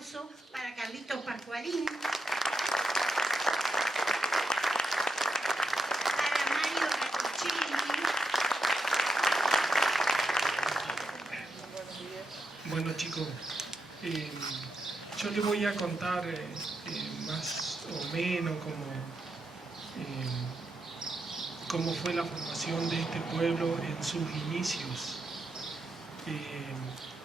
aplauso para Carlitos Pascualín, para Mario Cattuccini. Bueno, chicos, yo les voy a contar más o menos cómo fue la formación de este pueblo en sus inicios.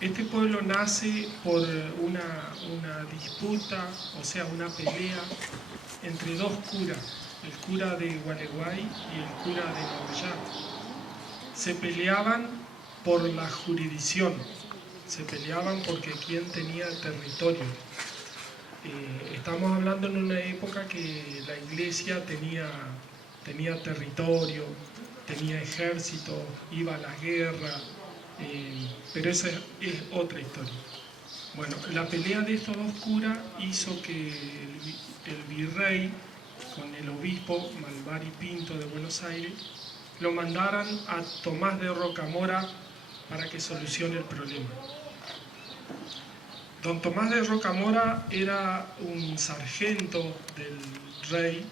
Este pueblo nace por una disputa, o sea, una pelea entre dos curas, el cura de Gualeguay y el cura de Nogoyá. Se peleaban por la jurisdicción, se peleaban porque quién tenía territorio. Estamos hablando en una época que la iglesia tenía territorio, tenía ejército, iba a la guerra, pero esa es otra historia. Bueno, la pelea de estos dos curas hizo que el virrey con el obispo Malvari Pinto de Buenos Aires lo mandaran a Tomás de Rocamora para que solucione el problema. Don Tomás de Rocamora era un sargento del rey.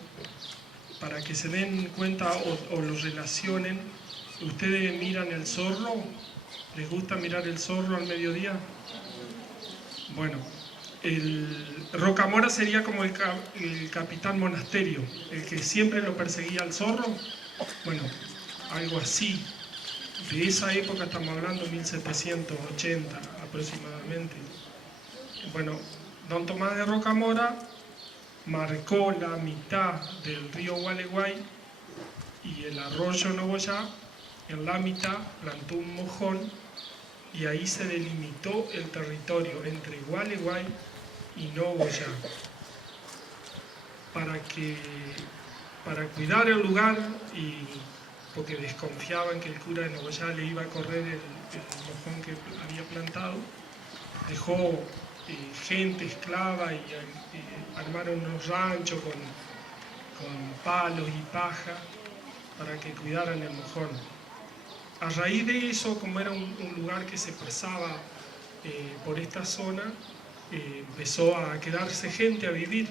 Para que se den cuenta o lo relacionen, ¿ustedes miran el zorro? ¿Les gusta mirar el zorro al mediodía? Bueno, el Rocamora sería como el capitán monasterio, el que siempre lo perseguía al zorro. Bueno, algo así. De esa época estamos hablando, 1780 aproximadamente. Bueno, don Tomás de Rocamora marcó la mitad del río Gualeguay y el arroyo Nogoyá. En la mitad plantó un mojón y ahí se delimitó el territorio entre Gualeguay y Nogoyá. Para cuidar el lugar, y porque desconfiaban que el cura de Nogoyá le iba a correr el mojón que había plantado, dejó gente esclava y armaron unos ranchos con palos y paja para que cuidaran el mojón. A raíz de eso, como era un lugar que se pasaba por esta zona, empezó a quedarse gente a vivir.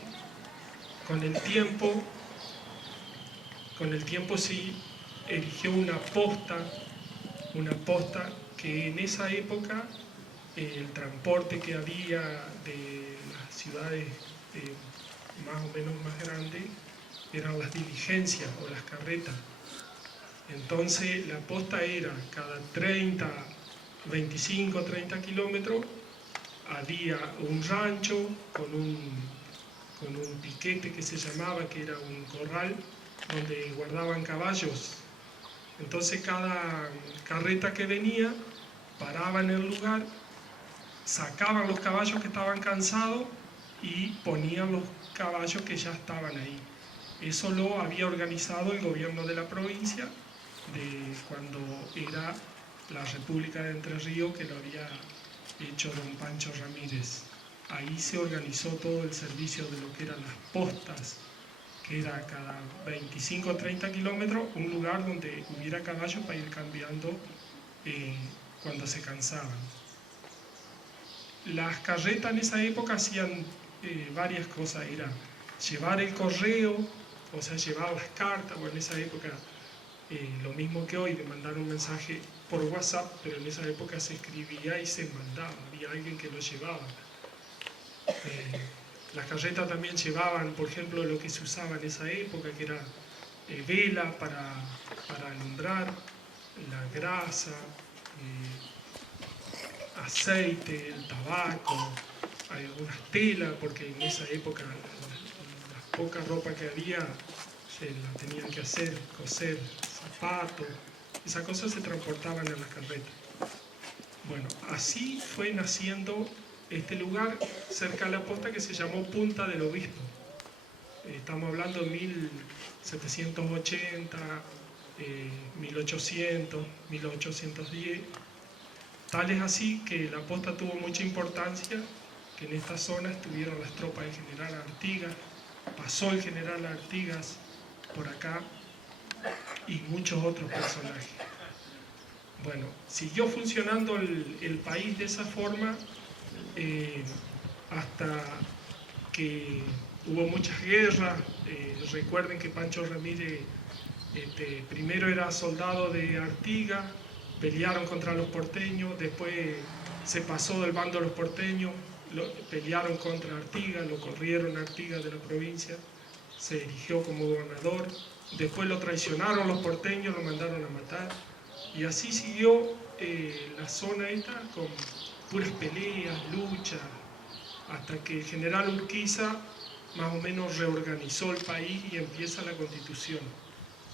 Con el tiempo se erigió una posta que en esa época el transporte que había de las ciudades más o menos más grandes eran las diligencias o las carretas. Entonces la posta era cada 25 o 30 kilómetros había un rancho con un piquete que se llamaba, que era un corral donde guardaban caballos. Entonces cada carreta que venía paraba en el lugar, sacaban los caballos que estaban cansados y ponían los caballos que ya estaban ahí. Eso lo había organizado el gobierno de la provincia de cuando era la República de Entre Ríos, que lo había hecho don Pancho Ramírez. Ahí se organizó todo el servicio de lo que eran las postas, que era cada 25 o 30 kilómetros un lugar donde hubiera caballos para ir cambiando cuando se cansaban. Las carretas en esa época hacían varias cosas, era llevar el correo, o sea, llevar las cartas, o en esa época lo mismo que hoy, de mandar un mensaje por WhatsApp, pero en esa época se escribía y se mandaba, había alguien que lo llevaba. Las carretas también llevaban, por ejemplo, lo que se usaba en esa época, que era vela para alumbrar, la grasa, aceite, el tabaco, algunas telas, porque en esa época la poca ropa que había se la tenían que hacer, coser, zapatos, esas cosas se transportaban en las carretas. Bueno, así fue naciendo este lugar cerca de la posta que se llamó Punta del Obispo. Estamos hablando de 1780, 1800, 1810. Tal es así que la posta tuvo mucha importancia, que en esta zona estuvieron las tropas del general Artigas, pasó el general Artigas por acá y muchos otros personajes. Bueno, siguió funcionando el país de esa forma hasta que hubo muchas guerras. Recuerden que Pancho Ramírez primero era soldado de Artigas, pelearon contra los porteños, después se pasó del bando de los porteños, pelearon contra Artigas, lo corrieron a Artigas de la provincia, se erigió como gobernador, después lo traicionaron los porteños, lo mandaron a matar, y así siguió la zona esta con puras peleas, luchas, hasta que el general Urquiza más o menos reorganizó el país y empieza la Constitución.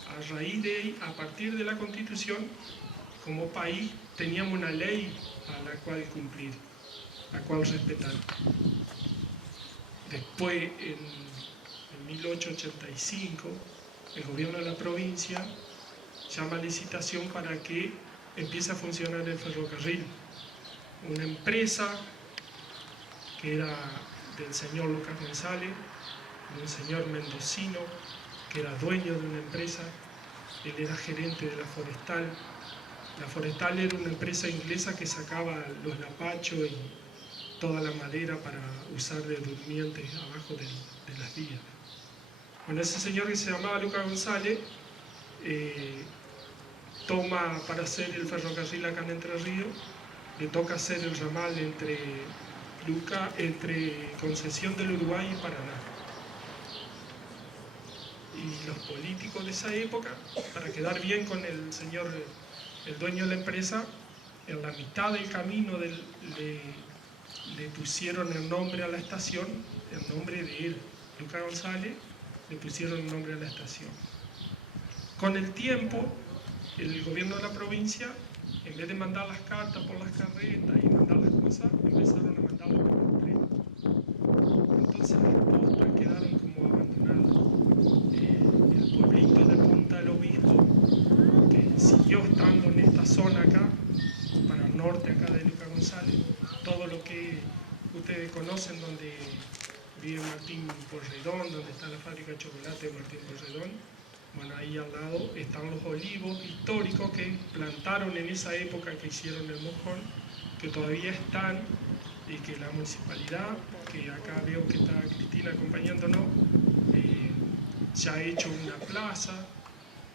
A raíz de ahí, a partir de la Constitución, como país teníamos una ley a la cual cumplir, la cual respetar. Después, en 1885, el gobierno de la provincia llama a licitación para que empiece a funcionar el ferrocarril. Una empresa que era del señor Lucas González, de un señor mendocino que era dueño de una empresa. Él era gerente de la Forestal. La Forestal era una empresa inglesa que sacaba los lapachos y toda la madera para usar de durmientes abajo de las vías. Bueno, ese señor que se llamaba Lucas González toma para hacer el ferrocarril acá en Entre Ríos, le toca hacer el ramal entre Concesión del Uruguay y Paraná. Y los políticos de esa época, para quedar bien con el señor, el dueño de la empresa, en la mitad del camino le pusieron el nombre a la estación, el nombre de él, Lucas González, le pusieron el nombre a la estación. Con el tiempo, el gobierno de la provincia, en vez de mandar las cartas por las carretas y mandar las cosas, empezaron a mandarlas por el tren. Entonces las postas quedaron como abandonadas. El pueblito de Punta del Obispo, que siguió estando en esta zona acá, para el norte acá de Lucas González, todo lo que ustedes conocen, donde vive Martín Porredón, donde está la fábrica de chocolate de Martín Porredón. Bueno, ahí al lado están los olivos históricos que plantaron en esa época que hicieron el mojón, que todavía están, y que la municipalidad, que acá veo que está Cristina acompañándonos, ya ha hecho una plaza,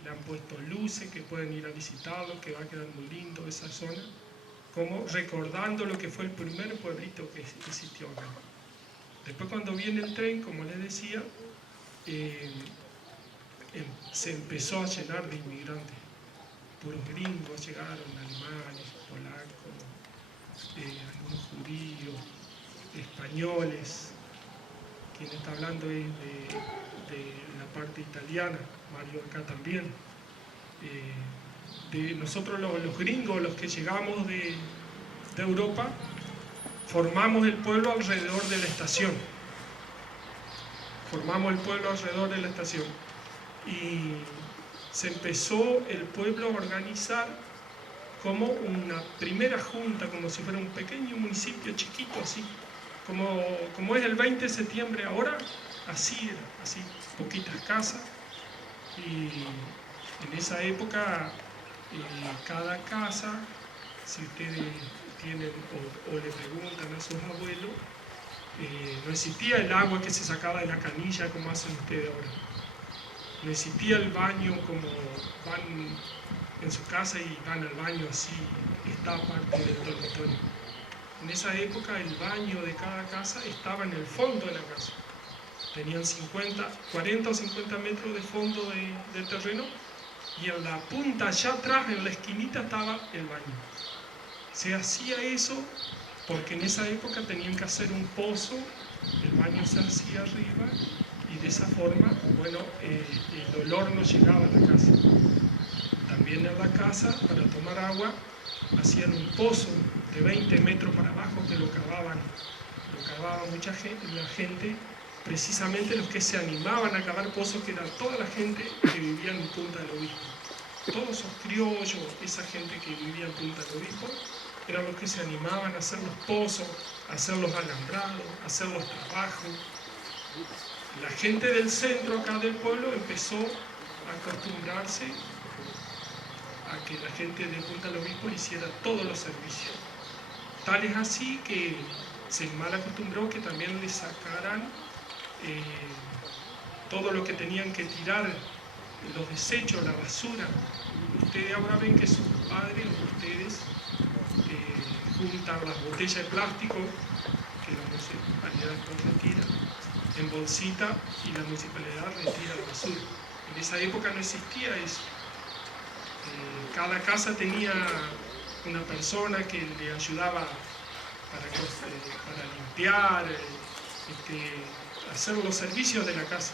le han puesto luces que pueden ir a visitarlo, que va a quedar muy lindo esa zona, como recordando lo que fue el primer pueblito que existió acá. Después, cuando viene el tren, como les decía, se empezó a llenar de inmigrantes. Puros gringos llegaron, alemanes, polacos, algunos judíos, españoles. Quien está hablando es de la parte italiana, Mario acá también. De nosotros los gringos, los que llegamos de Europa, formamos el pueblo alrededor de la estación. Formamos el pueblo alrededor de la estación. Y se empezó el pueblo a organizar como una primera junta, como si fuera un pequeño municipio chiquito, así, como es el 20 de septiembre ahora, así era, así, poquitas casas. Y en esa época, cada casa, si ustedes tienen o le preguntan a sus abuelos, no existía el agua que se sacaba de la canilla como hacen ustedes ahora. No existía el baño como van en su casa y van al baño así, está parte del dormitorio. En esa época el baño de cada casa estaba en el fondo de la casa. Tenían 40 o 50 metros de fondo del terreno, y en la punta allá atrás, en la esquinita, estaba el baño. Se hacía eso porque en esa época tenían que hacer un pozo, el baño se hacía arriba, y de esa forma, bueno, el olor no llegaba a la casa. También en la casa, para tomar agua, hacían un pozo de 20 metros para abajo que lo cavaba mucha gente, la gente, precisamente los que se animaban a cavar pozos, que era toda la gente que vivía en Punta del Obispo. Todos esos criollos, esa gente que vivía en Punta del Obispo, eran los que se animaban a hacer los pozos, a hacer los alambrados, a hacer los trabajos. La gente del centro acá del pueblo empezó a acostumbrarse a que la gente de Punta del Obispo hiciera todos los servicios. Tal es así que se mal acostumbró que también le sacaran todo lo que tenían que tirar, los desechos, la basura. Ustedes ahora ven que sus padres o ustedes juntan las botellas de plástico que la municipalidad después retira en bolsita y la municipalidad retira la basura. En esa época no existía eso. Cada casa tenía una persona que le ayudaba para limpiar, hacer los servicios de la casa.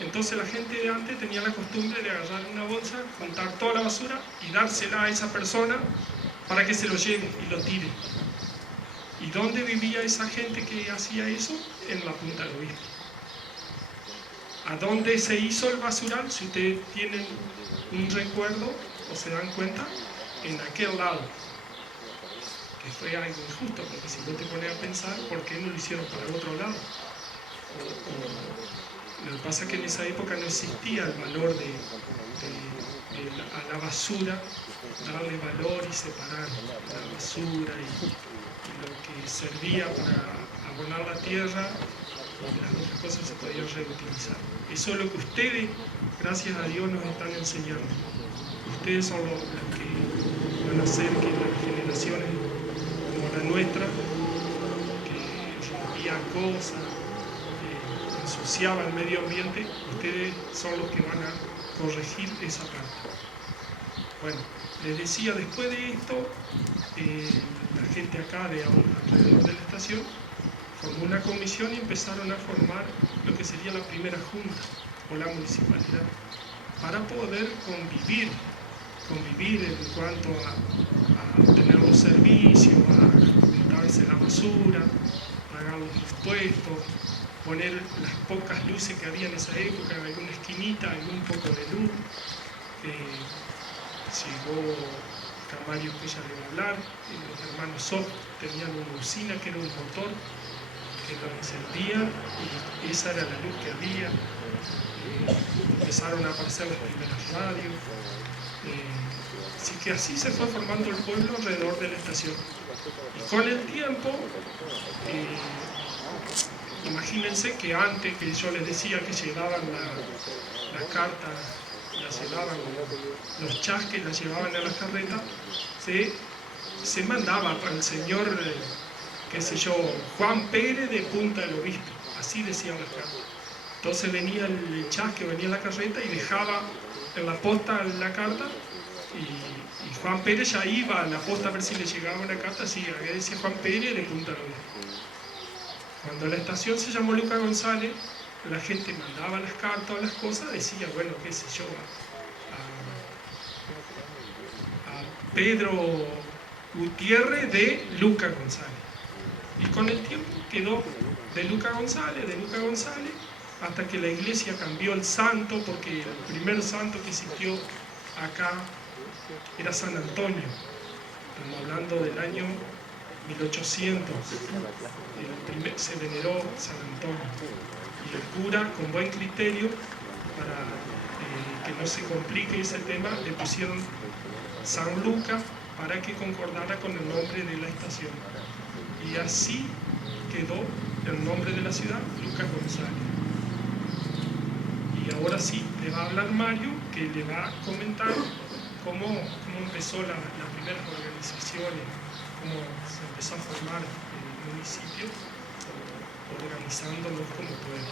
Entonces la gente de antes tenía la costumbre de agarrar una bolsa, juntar toda la basura y dársela a esa persona para que se lo lleve y lo tire. ¿Y dónde vivía esa gente que hacía eso? En la Punta del Obispo. ¿A dónde se hizo el basural? Si ustedes tienen un recuerdo o se dan cuenta, en aquel lado. Que fue algo injusto, porque si no te pones a pensar, ¿por qué no lo hicieron para el otro lado? Lo que pasa es que en esa época no existía el valor a la basura, darle valor y separar la basura y lo que servía para abonar la tierra, y las otras cosas se podían reutilizar. Eso es lo que ustedes, gracias a Dios, nos están enseñando. Ustedes son los que van a hacer que las generaciones como la nuestra, que rompían cosas, ensuciaba el medio ambiente, ustedes son los que van a corregir esa parte. Bueno, les decía, después de esto, la gente acá alrededor de la estación formó una comisión y empezaron a formar lo que sería la primera junta o la municipalidad para poder convivir en cuanto a tener los servicios, a juntarse la basura, pagar los impuestos, poner las pocas luces que había en esa época, en alguna esquinita, algún poco de luz. Llegó Camario, que ya le va a hablar, los hermanos Soft tenían una usina que era un motor que lo encendía y esa era la luz que había. Empezaron a aparecer las primeras radios. Así que así se fue formando el pueblo alrededor de la estación. Y con el tiempo, imagínense que antes, que yo les decía que llevaban las cartas, las llevaban, los chasques las llevaban a la carreta, se mandaba para el señor, qué sé yo, Juan Pérez de Punta del Obispo, así decían las cartas. Entonces venía el chasque, venía la carreta y dejaba en la posta la carta y Juan Pérez ya iba a la posta a ver si le llegaba una carta, así, que decía Juan Pérez de Punta del Obispo. Cuando la estación se llamó Lucas González, la gente mandaba las cartas o las cosas, decía, bueno, qué sé yo, a Pedro Gutiérrez de Lucas González. Y con el tiempo quedó de Lucas González, hasta que la iglesia cambió el santo, porque el primer santo que existió acá era San Antonio. Estamos hablando del año 1800. Se veneró San Antonio. Y el cura, con buen criterio, para que no se complique ese tema, le pusieron San Lucas para que concordara con el nombre de la estación. Y así quedó el nombre de la ciudad, Lucas González. Y ahora sí, le va a hablar Mario, que le va a comentar cómo empezó las primeras organizaciones, cómo se empezó a formar el municipio, organizándonos como pueblo.